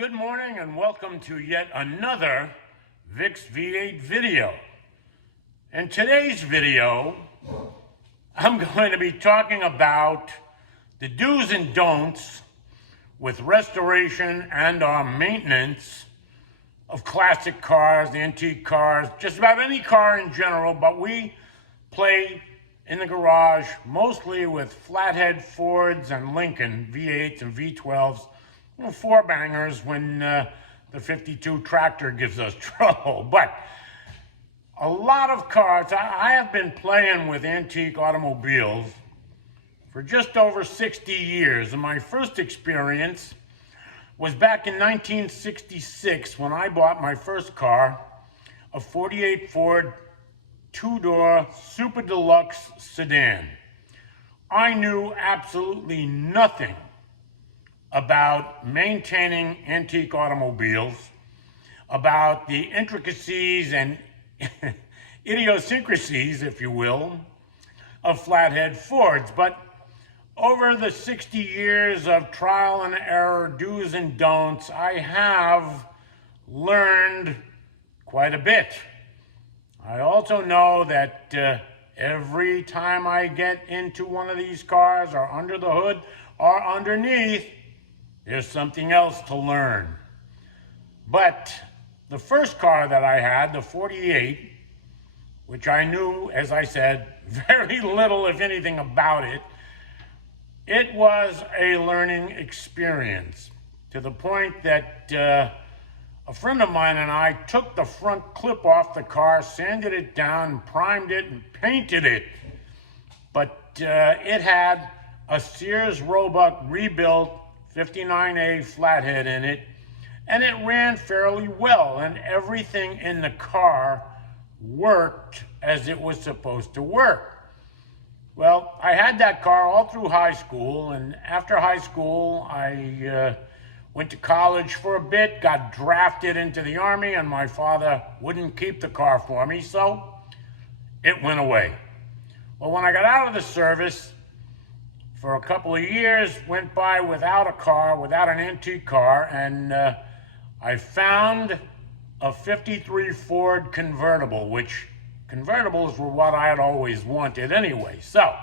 Good morning and welcome to yet another VIX V8 video. In today's video, I'm going to be talking about the do's and don'ts with restoration and or maintenance of classic cars, antique cars, just about any car in general, but we play in the garage mostly with flathead Fords and Lincoln V8s and V12s, four bangers when the 52 tractor gives us trouble. But a lot of cars, I have been playing with antique automobiles for just over 60 years. And my first experience was back in 1966 when I bought my first car, a 48 Ford two-door Super Deluxe sedan. I knew absolutely nothing about maintaining antique automobiles, about the intricacies and idiosyncrasies, if you will, of flathead Fords. But over the 60 years of trial and error, do's and don'ts, I have learned quite a bit. I also know that every time I get into one of these cars or under the hood or underneath, there's something else to learn. But the first car that I had, the 48, which I knew, as I said, very little, if anything, about it, it was a learning experience to the point that a friend of mine and I took the front clip off the car, sanded it down, primed it, and painted it. But it had a Sears Roebuck rebuilt 59A flathead in it, and it ran fairly well, and everything in the car worked as it was supposed to work. Well, I had that car all through high school, and after high school, I went to college for a bit, got drafted into the Army, and my father wouldn't keep the car for me, so it went away. Well, when I got out of the service, for a couple of years, went by without a car, without an antique car, and I found a 53 Ford convertible, which convertibles were what I had always wanted anyway. So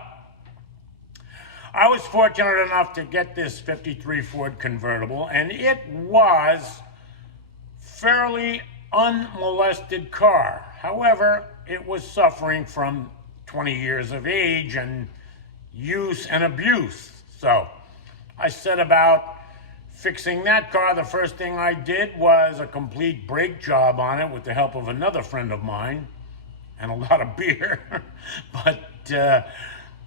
I was fortunate enough to get this 53 Ford convertible, and it was fairly unmolested car. However, it was suffering from 20 years of age and use and abuse. So I set about fixing that car. The first thing I did was a complete brake job on it with the help of another friend of mine and a lot of beer. But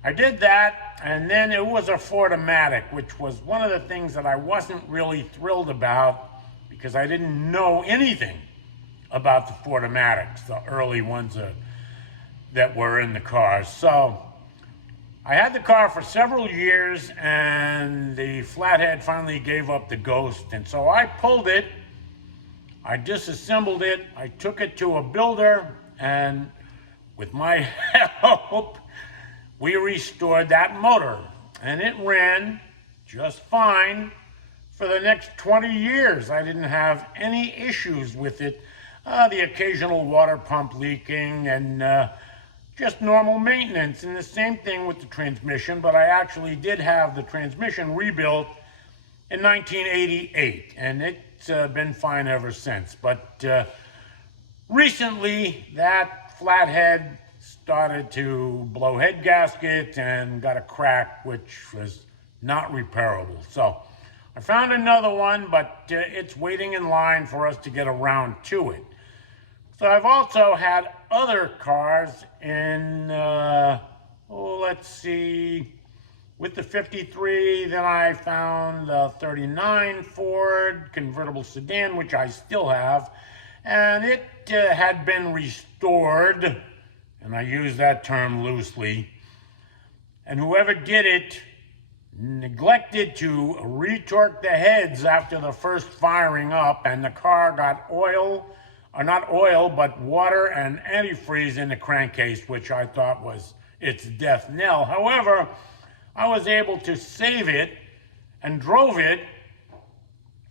I did that, and then it was a Ford-O-Matic, which was one of the things that I wasn't really thrilled about because I didn't know anything about the Ford-O-Matics, the early ones that were in the cars. So I had the car for several years, and the flathead finally gave up the ghost. And so I pulled it, I disassembled it, I took it to a builder, and with my help, we restored that motor. And it ran just fine for the next 20 years. I didn't have any issues with it. The occasional water pump leaking and just normal maintenance, and the same thing with the transmission, but I actually did have the transmission rebuilt in 1988, and it's been fine ever since. But recently, that flathead started to blow head gaskets and got a crack, which was not repairable. So I found another one, but it's waiting in line for us to get around to it. So I've also had other cars in, let's see, with the 53, then I found the 39 Ford convertible sedan, which I still have, and it had been restored, and I use that term loosely, and whoever did it neglected to retorque the heads after the first firing up, and the car got oil, or not oil, but water and antifreeze in the crankcase, which I thought was its death knell. However, I was able to save it and drove it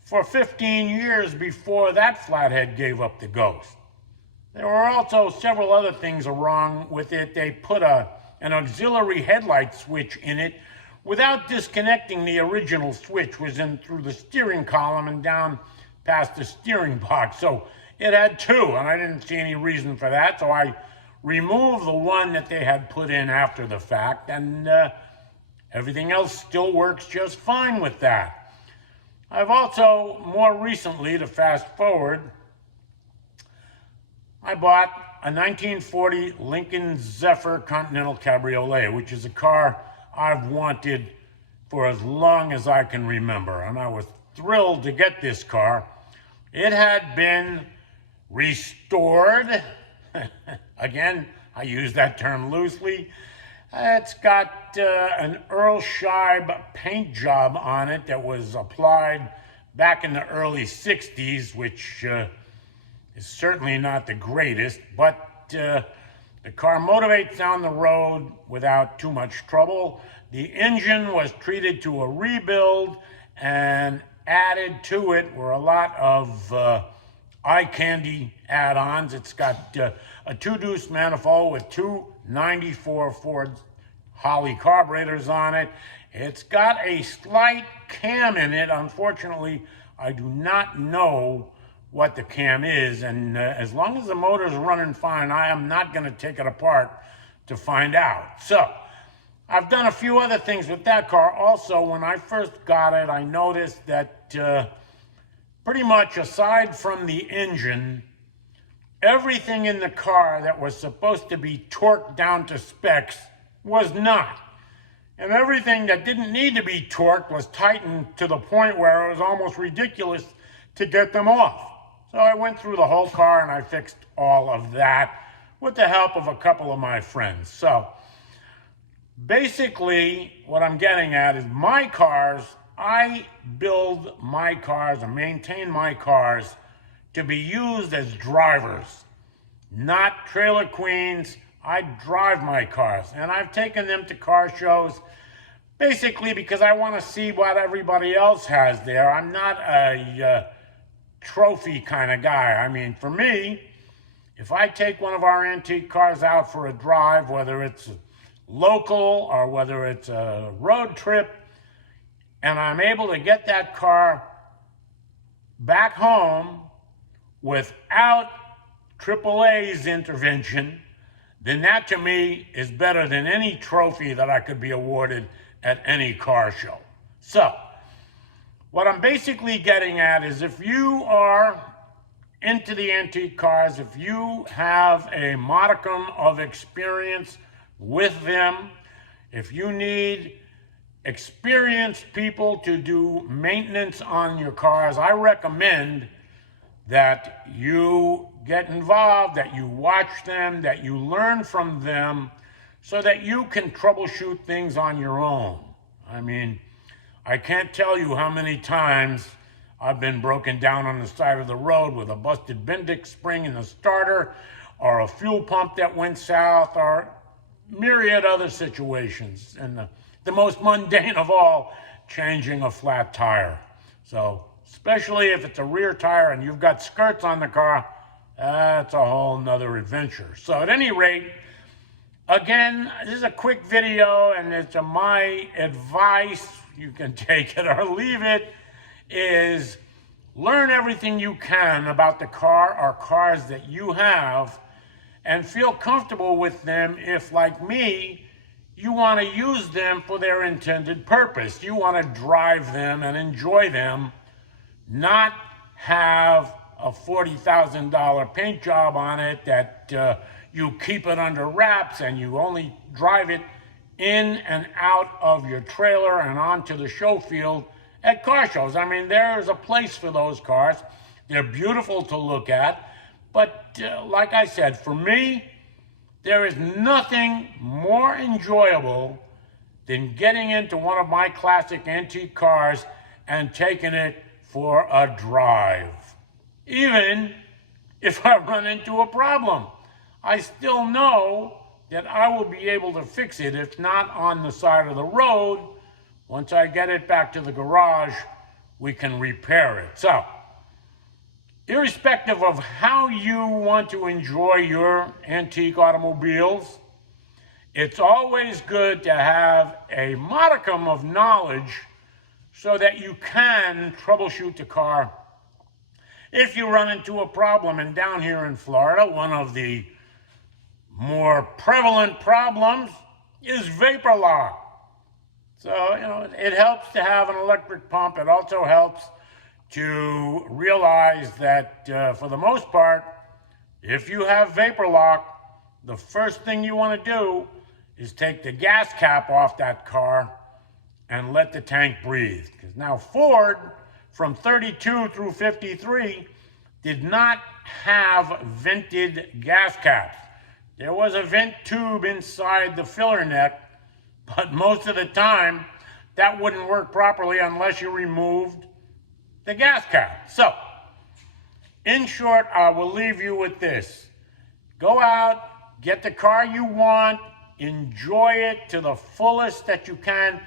for 15 years before that flathead gave up the ghost. There were also several other things wrong with it. They put an auxiliary headlight switch in it without disconnecting the original switch, was in through the steering column and down past the steering box. So it had two, and I didn't see any reason for that. So I removed the one that they had put in after the fact, and everything else still works just fine with that. I've also, more recently, to fast forward, I bought a 1940 Lincoln Zephyr Continental Cabriolet, which is a car I've wanted for as long as I can remember, and I was thrilled to get this car. It had been restored. Again, I use that term loosely. It's got an Earl Scheib paint job on it that was applied back in the early 60s, which is certainly not the greatest, but the car motivates down the road without too much trouble. The engine was treated to a rebuild, and added to it were a lot of eye candy add-ons. It's got a two-deuce manifold with two 94 Ford Holley carburetors on it. It's got a slight cam in it. Unfortunately, I do not know what the cam is, and as long as the motor's running fine, I am not going to take it apart to find out. So I've done a few other things with that car. Also, when I first got it, I noticed that pretty much aside from the engine, everything in the car that was supposed to be torqued down to specs was not. And everything that didn't need to be torqued was tightened to the point where it was almost ridiculous to get them off. So I went through the whole car and I fixed all of that with the help of a couple of my friends. So basically what I'm getting at is my cars, I build my cars and maintain my cars to be used as drivers, not trailer queens. I drive my cars, and I've taken them to car shows basically because I want to see what everybody else has there. I'm not a trophy kind of guy. I mean, for me, if I take one of our antique cars out for a drive, whether it's local or whether it's a road trip, and I'm able to get that car back home without AAA's intervention, then that to me is better than any trophy that I could be awarded at any car show. So what I'm basically getting at is if you are into the antique cars, if you have a modicum of experience with them, if you need experienced people to do maintenance on your cars, I recommend that you get involved, that you watch them, that you learn from them so that you can troubleshoot things on your own. I mean, I can't tell you how many times I've been broken down on the side of the road with a busted Bendix spring in the starter, or a fuel pump that went south, or myriad other situations. And the most mundane of all, changing a flat tire. So, especially if it's a rear tire and you've got skirts on the car, that's a whole nother adventure. So at any rate, again, this is a quick video, and it's my advice, you can take it or leave it, is learn everything you can about the car or cars that you have and feel comfortable with them if, like me, you want to use them for their intended purpose. You want to drive them and enjoy them, not have a $40,000 paint job on it that you keep it under wraps and you only drive it in and out of your trailer and onto the show field at car shows. I mean, there's a place for those cars. They're beautiful to look at. But like I said, for me, there is nothing more enjoyable than getting into one of my classic antique cars and taking it for a drive. Even if I run into a problem, I still know that I will be able to fix it, if not on the side of the road, once I get it back to the garage we can repair it. So, irrespective of how you want to enjoy your antique automobiles, it's always good to have a modicum of knowledge so that you can troubleshoot the car if you run into a problem. And down here in Florida, one of the more prevalent problems is vapor lock. So, it helps to have an electric pump. It also helps to realize that for the most part, if you have vapor lock, the first thing you want to do is take the gas cap off that car and let the tank breathe. Because now Ford, from 32 through 53, did not have vented gas caps. There was a vent tube inside the filler neck, but most of the time, that wouldn't work properly unless you removed the gas cap. So, in short, I will leave you with this. Go out, get the car you want, enjoy it to the fullest that you can.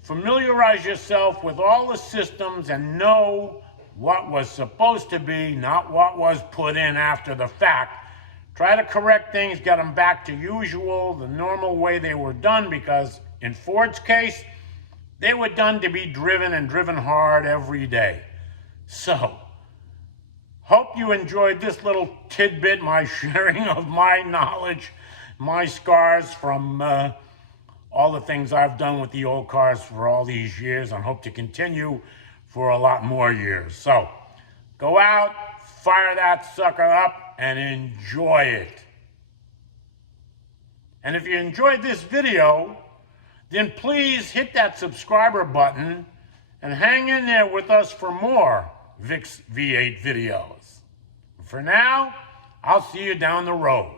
Familiarize yourself with all the systems and know what was supposed to be, not what was put in after the fact. Try to correct things, get them back to usual, the normal way they were done, because in Ford's case, they were done to be driven and driven hard every day. So, hope you enjoyed this little tidbit, my sharing of my knowledge, my scars from all the things I've done with the old cars for all these years, and hope to continue for a lot more years. So, go out, fire that sucker up, and enjoy it. And if you enjoyed this video, then please hit that subscriber button and hang in there with us for more VIX V8 videos. For now, I'll see you down the road.